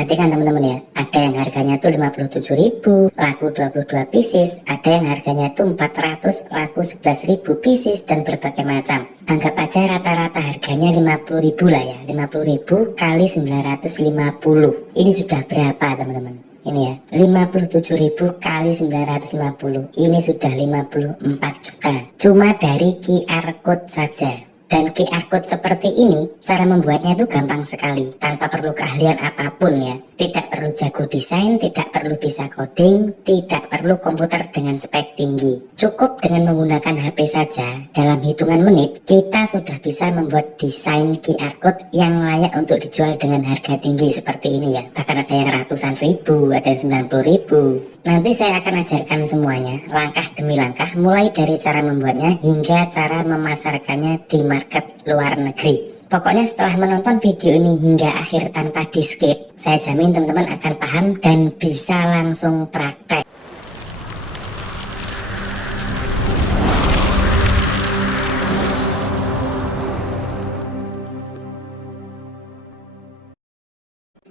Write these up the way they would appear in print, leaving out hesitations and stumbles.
perhatikan teman-teman ya, ada yang harganya tuh 57.000, laku 22 pieces, ada yang harganya tuh 400, laku 11.000 pieces, dan berbagai macam. Anggap aja rata-rata harganya 50.000 lah ya, 50.000 kali 950. Ini sudah berapa teman-teman? Ini ya, 57.000 kali 950, ini sudah 54 juta. Cuma dari QR code saja. Dan QR code seperti ini, cara membuatnya itu gampang sekali, tanpa perlu keahlian apapun ya. Tidak perlu jago desain, tidak perlu bisa coding, tidak perlu komputer dengan spek tinggi. Cukup dengan menggunakan HP saja, dalam hitungan menit, kita sudah bisa membuat desain QR code yang layak untuk dijual dengan harga tinggi seperti ini ya. Bahkan ada yang ratusan ribu, ada yang 90.000. Nanti saya akan ajarkan semuanya, langkah demi langkah, mulai dari cara membuatnya hingga cara memasarkannya di market luar negeri. Pokoknya setelah menonton video ini hingga akhir tanpa di skip, saya jamin teman-teman akan paham dan bisa langsung praktek.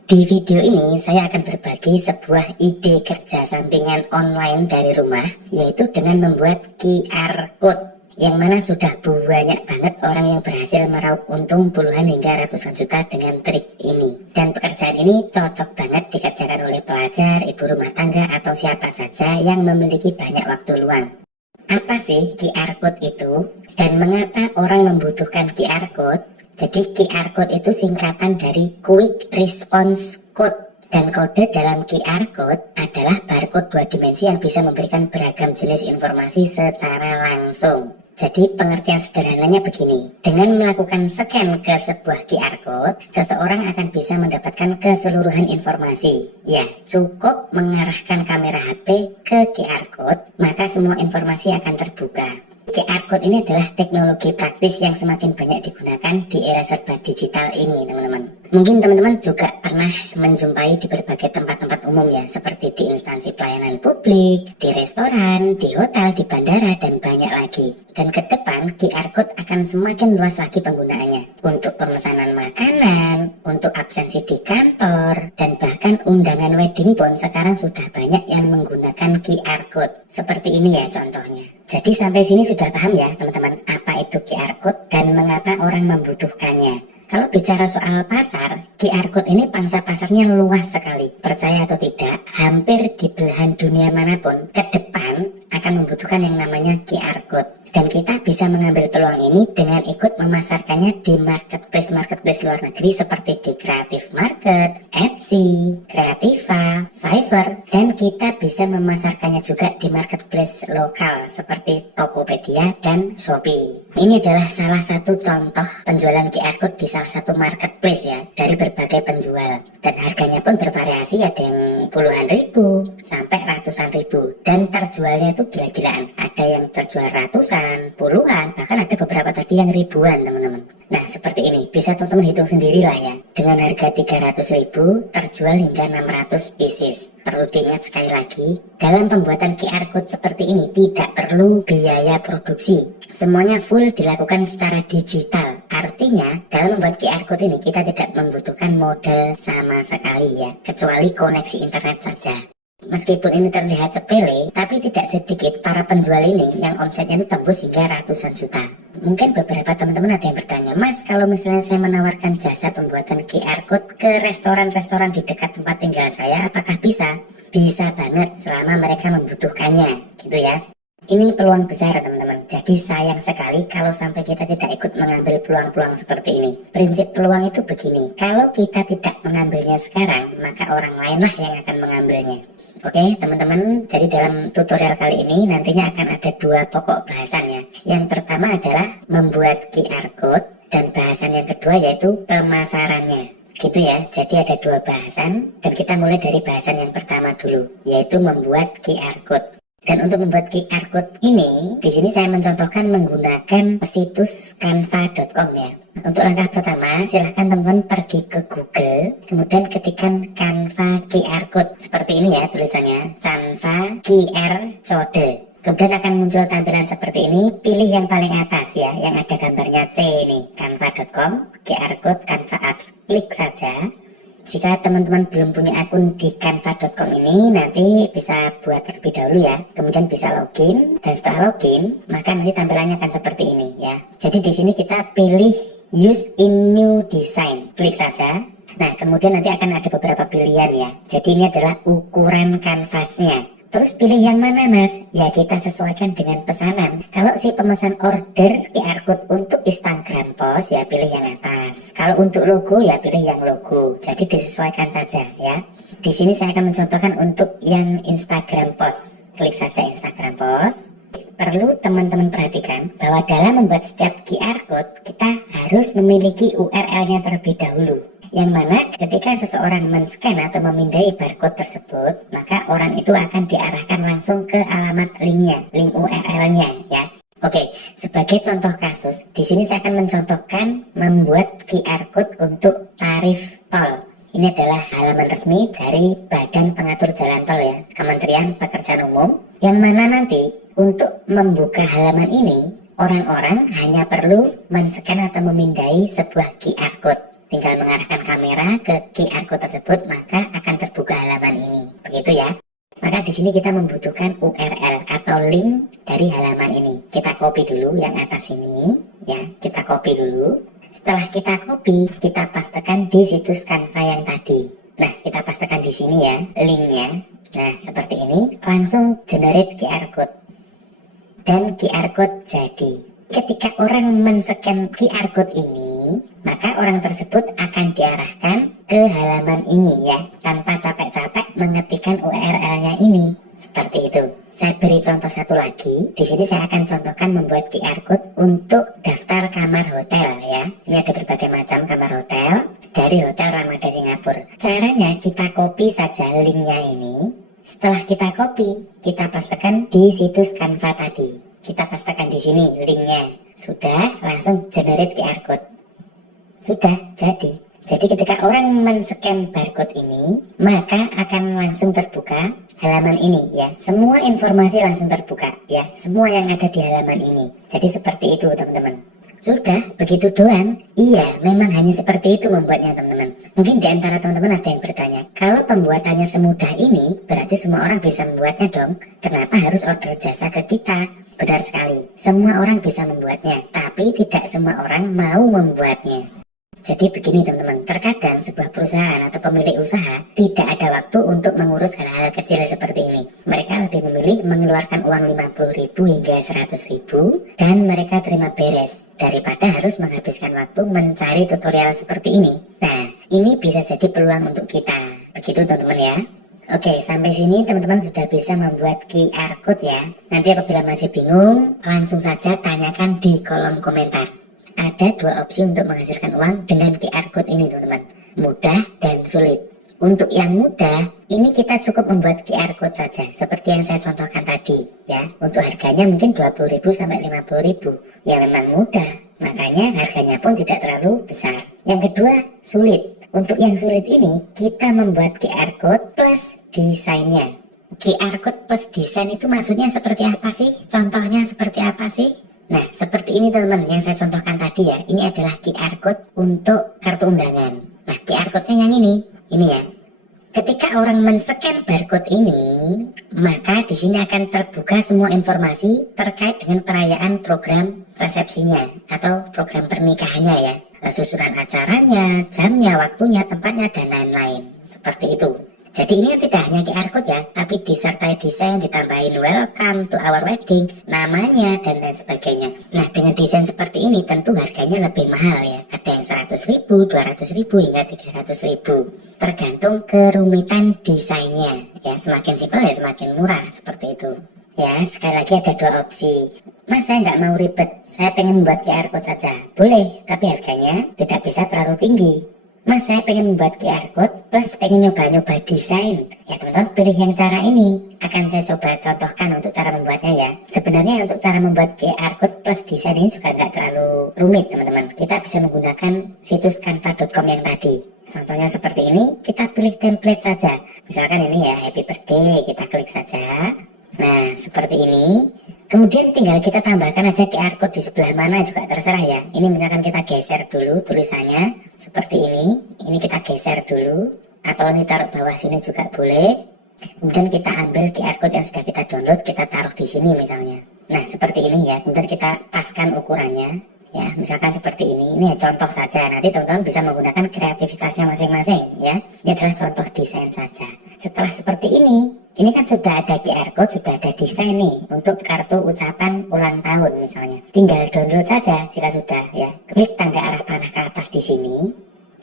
Di video ini saya akan berbagi sebuah ide kerja sampingan online dari rumah, yaitu dengan membuat QR code, yang mana sudah banyak banget orang yang berhasil meraup untung puluhan hingga ratusan juta dengan trik ini. Dan pekerjaan ini cocok banget dikerjakan oleh pelajar, ibu rumah tangga, atau siapa saja yang memiliki banyak waktu luang. Apa sih QR code itu? Dan mengapa orang membutuhkan QR code? Jadi QR code itu singkatan dari Quick Response Code. Dan kode dalam QR code adalah barcode 2 dimensi yang bisa memberikan beragam jenis informasi secara langsung. Jadi pengertian sederhananya begini, dengan melakukan scan ke sebuah QR code, seseorang akan bisa mendapatkan keseluruhan informasi. Ya, cukup mengarahkan kamera HP ke QR code, maka semua informasi akan terbuka. QR code ini adalah teknologi praktis yang semakin banyak digunakan di era serba digital ini, teman-teman. Mungkin teman-teman juga pernah menjumpai di berbagai tempat-tempat umum ya, seperti di instansi pelayanan publik, di restoran, di hotel, di bandara, dan banyak lagi. Dan ke depan, QR code akan semakin luas lagi penggunaannya. Untuk pemesanan makanan, untuk absensi di kantor, dan bahkan undangan wedding pun sekarang sudah banyak yang menggunakan QR code. Seperti ini ya contohnya. Jadi sampai sini sudah paham ya teman-teman apa itu QR code dan mengapa orang membutuhkannya. Kalau bicara soal pasar, QR code ini pangsa pasarnya luas sekali. Percaya atau tidak, hampir di belahan dunia manapun ke depan akan membutuhkan yang namanya QR code. Dan kita bisa mengambil peluang ini dengan ikut memasarkannya di marketplace luar negeri seperti di Creative Market, Etsy, Creativa, Fiverr, dan kita bisa memasarkannya juga di marketplace lokal seperti Tokopedia dan Shopee. Ini adalah salah satu contoh penjualan QR code di salah satu marketplace ya, dari berbagai penjual. Dan harganya pun bervariasi, ada yang puluhan ribu sampai ratusan ribu. Dan terjualnya itu gila-gilaan, ada yang terjual ratusan, puluhan, bahkan ada beberapa tadi yang ribuan teman-teman. Nah seperti ini, bisa teman-teman hitung sendiri lah ya. Dengan harga 300.000 terjual hingga 600 pieces. Perlu diingat sekali lagi, dalam pembuatan QR code seperti ini tidak perlu biaya produksi. Semuanya full dilakukan secara digital. Artinya dalam membuat QR code ini kita tidak membutuhkan modal sama sekali ya, kecuali koneksi internet saja. Meskipun ini terlihat sepele, tapi tidak sedikit para penjual ini yang omsetnya itu tembus hingga ratusan juta. Mungkin beberapa teman-teman ada yang bertanya, Mas, kalau misalnya saya menawarkan jasa pembuatan QR code ke restoran-restoran di dekat tempat tinggal saya, apakah bisa? Bisa banget selama mereka membutuhkannya, gitu ya. Ini peluang besar teman-teman, jadi sayang sekali kalau sampai kita tidak ikut mengambil peluang-peluang seperti ini. Prinsip peluang itu begini, kalau kita tidak mengambilnya sekarang, maka orang lainlah yang akan mengambilnya. Oke teman-teman, jadi dalam tutorial kali ini nantinya akan ada 2 pokok bahasannya. Yang pertama adalah membuat QR code, dan bahasan yang kedua yaitu pemasarannya. Gitu ya, jadi ada 2 bahasan, dan kita mulai dari bahasan yang pertama dulu, yaitu membuat QR code. Dan untuk membuat QR code ini, di sini saya mencontohkan menggunakan situs canva.com ya. Untuk langkah pertama, silahkan teman-teman pergi ke Google, kemudian ketikkan Canva QR code. Seperti ini ya tulisannya, Canva QR Code. Kemudian akan muncul tampilan seperti ini, pilih yang paling atas ya, yang ada gambarnya C ini, canva.com, QR code Canva Apps, klik saja. Jika teman-teman belum punya akun di canva.com ini, nanti bisa buat terlebih dahulu ya. Kemudian bisa login, dan setelah login, maka nanti tampilannya akan seperti ini ya. Jadi di sini kita pilih use in new design, klik saja. Nah, kemudian nanti akan ada beberapa pilihan ya. Jadi ini adalah ukuran kanvasnya. Terus pilih yang mana mas? Ya kita sesuaikan dengan pesanan. Kalau si pemesan order QR code untuk Instagram post ya pilih yang atas. Kalau untuk logo ya pilih yang logo. Jadi disesuaikan saja ya. Di sini saya akan mencontohkan untuk yang Instagram post. Klik saja Instagram post. Perlu teman-teman perhatikan bahwa dalam membuat setiap QR code kita harus memiliki URL-nya terlebih dahulu. Yang mana ketika seseorang men-scan atau memindai barcode tersebut, maka orang itu akan diarahkan langsung ke alamat linknya, link URL-nya ya. Oke, sebagai contoh kasus, di sini saya akan mencontohkan membuat QR code untuk tarif tol. Ini adalah halaman resmi dari Badan Pengatur Jalan Tol ya, Kementerian Pekerjaan Umum, yang mana nanti untuk membuka halaman ini, orang-orang hanya perlu men-scan atau memindai sebuah QR code. Tinggal mengarahkan kamera ke QR code tersebut, maka akan terbuka halaman ini. Begitu ya. Maka di sini kita membutuhkan URL atau link dari halaman ini. Kita copy dulu yang atas ini, ya. Kita copy dulu. Setelah kita copy, kita pastekan di situs Canva yang tadi. Nah, kita pastekan di sini ya, linknya. Nah, seperti ini. Langsung generate QR code. Dan QR code jadi. Ketika orang men-scan QR code ini, maka orang tersebut akan diarahkan ke halaman ini ya, tanpa capek-capek mengetikkan URL-nya ini. Seperti itu. Saya beri contoh satu lagi. Di sini saya akan contohkan membuat QR code untuk daftar kamar hotel ya. Ini ada berbagai macam kamar hotel dari Hotel Ramada Singapura. Caranya kita copy saja linknya ini. Setelah kita copy, kita pastekan di situs Canva tadi. Kita pastekan di sini linknya. Sudah, langsung generate QR code. Sudah, jadi. Jadi ketika orang men-scan barcode ini, maka akan langsung terbuka halaman ini ya. Semua informasi langsung terbuka ya. Semua yang ada di halaman ini. Jadi seperti itu teman-teman. Sudah, begitu doang? Iya, memang hanya seperti itu membuatnya teman-teman. Mungkin di antara teman-teman ada yang bertanya, kalau pembuatannya semudah ini, berarti semua orang bisa membuatnya dong. Kenapa harus order jasa ke kita? Benar sekali, semua orang bisa membuatnya, tapi tidak semua orang mau membuatnya. Jadi begini teman-teman, terkadang sebuah perusahaan atau pemilik usaha tidak ada waktu untuk mengurus hal-hal kecil seperti ini. Mereka lebih memilih mengeluarkan uang 50.000 hingga 100.000 dan mereka terima beres daripada harus menghabiskan waktu mencari tutorial seperti ini. Nah, ini bisa jadi peluang untuk kita. Begitu teman-teman ya. Oke, sampai sini teman-teman sudah bisa membuat QR code ya. Nanti apabila masih bingung, langsung saja tanyakan di kolom komentar. Ada dua opsi untuk menghasilkan uang dengan QR code ini teman-teman. Mudah dan sulit. Untuk yang mudah, ini kita cukup membuat QR code saja. Seperti yang saya contohkan tadi ya. Untuk harganya mungkin 20.000 sampai 50.000. Ya memang mudah. Makanya harganya pun tidak terlalu besar. Yang kedua, sulit. Untuk yang sulit ini, kita membuat QR code plus desainnya. QR code plus desain itu maksudnya seperti apa sih? Contohnya seperti apa sih? Nah, seperti ini teman-teman yang saya contohkan tadi ya. Ini adalah QR code untuk kartu undangan. Nah, QR code-nya yang ini ya. Ketika orang men-scan barcode ini, maka di sini akan terbuka semua informasi terkait dengan perayaan program resepsinya atau program pernikahannya ya. Susunan acaranya, jamnya, waktunya, tempatnya, dan lain-lain. Seperti itu. Jadi ini tidak hanya QR code ya, tapi disertai desain, ditambahin welcome to our wedding, namanya, dan lain sebagainya. Nah, dengan desain seperti ini tentu harganya lebih mahal ya. Ada yang 100.000, 200.000, hingga 300.000. Tergantung kerumitan desainnya. Ya, semakin simpel ya semakin murah, seperti itu. Ya, sekali lagi ada dua opsi. Mas, saya nggak mau ribet, saya pengen membuat QR code saja. Boleh, tapi harganya tidak bisa terlalu tinggi. Mas, saya pengen membuat QR code plus pengen nyoba-nyoba desain. Ya teman-teman, pilih yang cara ini. Akan saya coba contohkan untuk cara membuatnya ya. Sebenarnya untuk cara membuat QR code plus desain ini juga nggak terlalu rumit teman-teman. Kita bisa menggunakan situs canva.com yang tadi. Contohnya seperti ini, kita pilih template saja. Misalkan ini ya, happy birthday, kita klik saja. Nah, seperti ini. Kemudian tinggal kita tambahkan aja QR code di sebelah mana juga terserah ya. Ini misalkan kita geser dulu tulisannya seperti ini. Ini kita geser dulu atau ini taruh bawah sini juga boleh. Kemudian kita ambil QR code yang sudah kita download, kita taruh di sini misalnya. Nah, seperti ini ya. Kemudian kita paskan ukurannya. Ya, misalkan seperti ini. Ini ya contoh saja. Nanti teman-teman bisa menggunakan kreativitasnya masing-masing ya. Ini adalah contoh desain saja. Setelah seperti ini kan sudah ada QR code, sudah ada desain nih untuk kartu ucapan ulang tahun misalnya. Tinggal download saja jika sudah ya. Klik tanda arah panah ke atas di sini.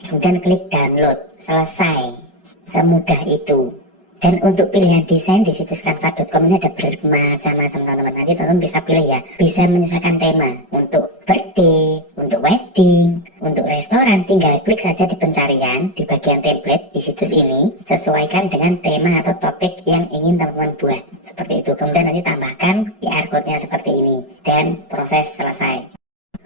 Kemudian klik download. Selesai. Semudah itu. Dan untuk pilihan desain di situs canva.com ini ada bermacam-macam teman-teman. Nanti teman-teman bisa pilih ya. Bisa menyesuaikan tema untuk birthday, untuk wedding, untuk restoran. Tinggal klik saja di pencarian di bagian template di situs ini. Sesuaikan dengan tema atau topik yang ingin teman-teman buat. Seperti itu. Kemudian nanti tambahkan QR code-nya seperti ini. Dan proses selesai.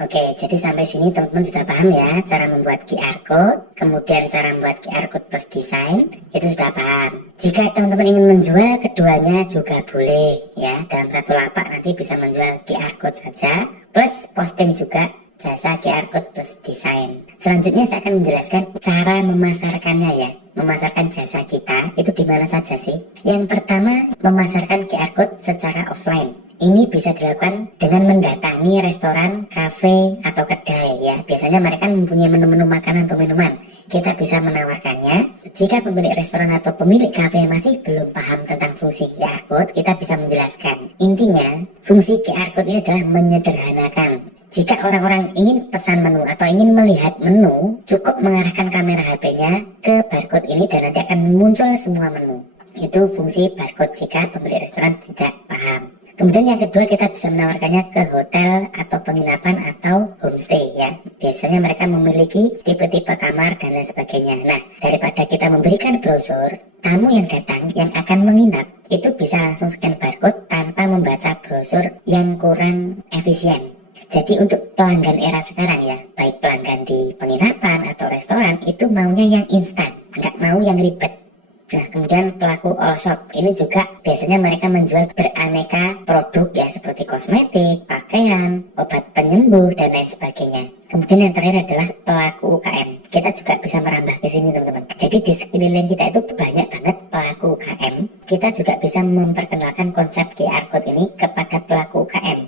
Oke, jadi sampai sini teman-teman sudah paham ya cara membuat QR code, kemudian cara membuat QR code plus desain, itu sudah paham. Jika teman-teman ingin menjual keduanya juga boleh ya, dalam satu lapak nanti bisa menjual QR code saja, plus posting juga jasa QR code plus desain. Selanjutnya saya akan menjelaskan cara memasarkannya ya. Memasarkan jasa kita itu di mana saja sih? Yang pertama, memasarkan QR code secara offline. Ini bisa dilakukan dengan mendatangi restoran, kafe, atau kedai ya. Biasanya mereka mempunyai menu-menu makanan atau minuman. Kita bisa menawarkannya. Jika pemilik restoran atau pemilik kafe masih belum paham tentang fungsi QR code, kita bisa menjelaskan. Intinya, fungsi QR code ini adalah menyederhanakan. Jika orang-orang ingin pesan menu atau ingin melihat menu, cukup mengarahkan kamera HP-nya ke barcode ini dan nanti akan muncul semua menu. Itu fungsi barcode jika pemilik restoran tidak paham. Kemudian yang kedua, kita bisa menawarkannya ke hotel atau penginapan atau homestay ya. Biasanya mereka memiliki tipe-tipe kamar dan lain sebagainya. Nah, daripada kita memberikan brosur, tamu yang datang yang akan menginap itu bisa langsung scan barcode tanpa membaca brosur yang kurang efisien. Jadi untuk pelanggan era sekarang ya, baik pelanggan di penginapan atau restoran itu maunya yang instan, nggak mau yang ribet. Nah, kemudian pelaku all shop ini juga biasanya mereka menjual beraneka produk ya seperti kosmetik, pakaian, obat penyembuh dan lain sebagainya. Kemudian yang terakhir adalah pelaku UKM. Kita juga bisa merambah ke sini teman-teman. Jadi di sekeliling kita itu banyak banget pelaku UKM. Kita juga bisa memperkenalkan konsep QR code ini kepada pelaku UKM.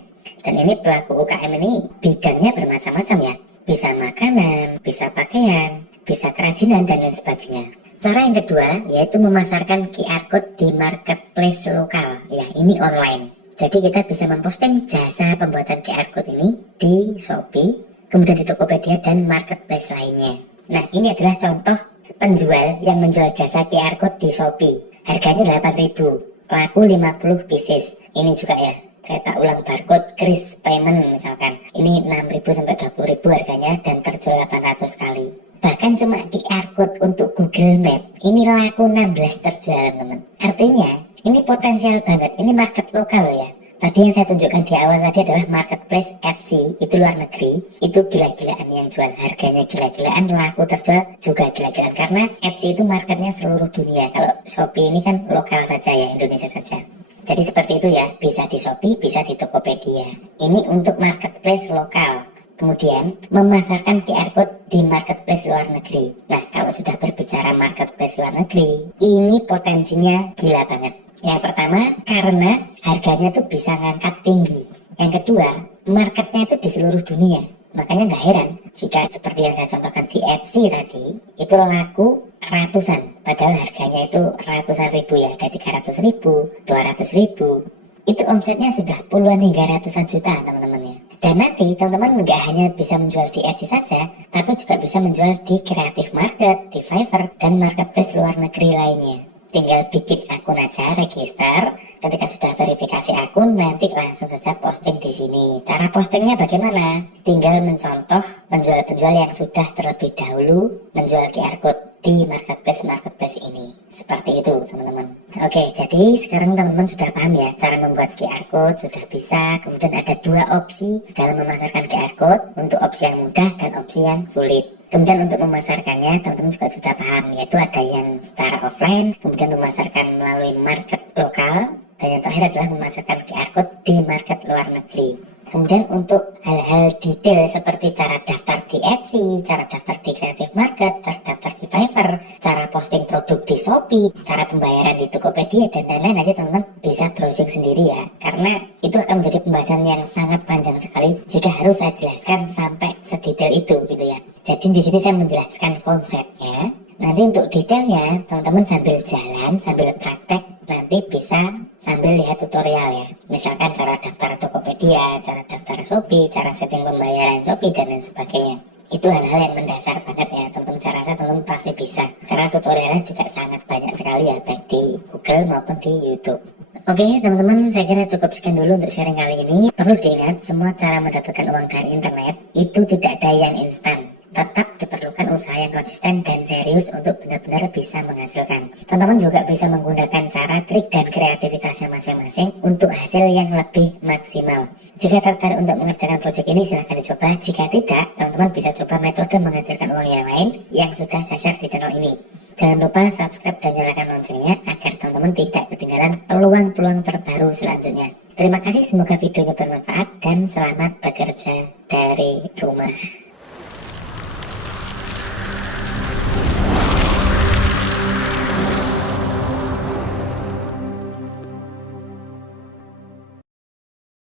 Dan ini pelaku UKM ini bidangnya bermacam-macam ya. Bisa makanan, bisa pakaian, bisa kerajinan dan lain sebagainya. Cara yang kedua yaitu memasarkan QR code di marketplace lokal. Ya, ini online. Jadi kita bisa memposting jasa pembuatan QR code ini di Shopee, kemudian di Tokopedia dan marketplace lainnya. Nah, ini adalah contoh penjual yang menjual jasa QR code di Shopee. Harganya 8.000, laku 50 pieces. Ini juga ya, saya tak ulang barcode Kris Payment misalkan. Ini 6.000 sampai 20.000 harganya dan terjual 800 kali. Bahkan cuma QR code untuk Google Map ini laku 16 terjual teman. Artinya ini potensial banget, ini market lokal ya. Tadi yang saya tunjukkan di awal tadi adalah marketplace Etsy, itu luar negeri, itu gila-gilaan yang jual, harganya gila-gilaan, laku terjual juga gila-gilaan karena Etsy itu marketnya seluruh dunia. Kalau Shopee ini kan lokal saja ya, Indonesia saja. Jadi seperti itu ya, bisa di Shopee, bisa di Tokopedia. Ini untuk marketplace lokal. Kemudian memasarkan QR code di marketplace luar negeri. Nah, kalau sudah berbicara marketplace luar negeri, ini potensinya gila banget. Yang pertama, karena harganya tuh bisa ngangkat tinggi. Yang kedua, marketnya itu di seluruh dunia. Makanya nggak heran jika seperti yang saya contohkan di Etsy tadi, itu laku ratusan. Padahal harganya itu ratusan ribu ya, ada 300.000, 200.000. Itu omsetnya sudah puluhan hingga ratusan juta teman-teman ya. Dan nanti teman-teman nggak hanya bisa menjual di Etsy saja, tapi juga bisa menjual di Creative Market, di Fiverr, dan marketplace luar negeri lainnya. Tinggal bikin akun aja, register. Ketika sudah verifikasi akun, nanti langsung saja posting di sini. Cara postingnya bagaimana? Tinggal mencontoh penjual-penjual yang sudah terlebih dahulu menjual QR code di marketplace ini. Seperti itu teman-teman. Oke, jadi sekarang teman-teman sudah paham ya cara membuat QR code, sudah bisa. Kemudian ada dua opsi dalam memasarkan QR code, untuk opsi yang mudah dan opsi yang sulit. Kemudian untuk memasarkannya teman-teman juga sudah paham, yaitu ada yang secara offline, kemudian memasarkan melalui market lokal, Dan yang terakhir adalah memasarkan QR Code di market luar negeri. Kemudian untuk hal-hal detail seperti cara daftar di Etsy, cara daftar di Creative Market, cara daftar di Fiverr, cara posting produk di Shopee, cara pembayaran di Tokopedia, dan lain-lain, nanti teman-teman bisa browsing sendiri ya. Karena itu akan menjadi pembahasan yang sangat panjang sekali jika harus saya jelaskan sampai sedetail itu gitu ya. Jadi di sini saya menjelaskan konsepnya. Nanti untuk detailnya teman-teman sambil jalan, sambil praktek, nanti bisa sambil lihat tutorial ya. Misalkan cara daftar Tokopedia, cara daftar Shopee, cara setting pembayaran Shopee, dan lain sebagainya. Itu hal-hal yang mendasar banget ya teman-teman. Saya rasa teman-teman pasti bisa, karena tutorialnya juga sangat banyak sekali ya, baik di Google maupun di YouTube. Oke teman-teman, saya kira cukup sekian dulu untuk sharing kali ini. Perlu diingat, semua cara mendapatkan uang dari internet itu tidak ada yang instan. Tetap diperlukan usaha yang konsisten dan serius untuk benar-benar bisa menghasilkan. Teman-teman juga bisa menggunakan cara, trik, dan kreativitasnya masing-masing untuk hasil yang lebih maksimal. Jika tertarik untuk mengerjakan proyek ini, silahkan dicoba. Jika tidak, teman-teman bisa coba metode menghasilkan uang yang lain yang sudah saya share di channel ini. Jangan lupa subscribe dan nyalakan loncengnya agar teman-teman tidak ketinggalan peluang-peluang terbaru selanjutnya. Terima kasih, semoga videonya bermanfaat dan selamat bekerja dari rumah.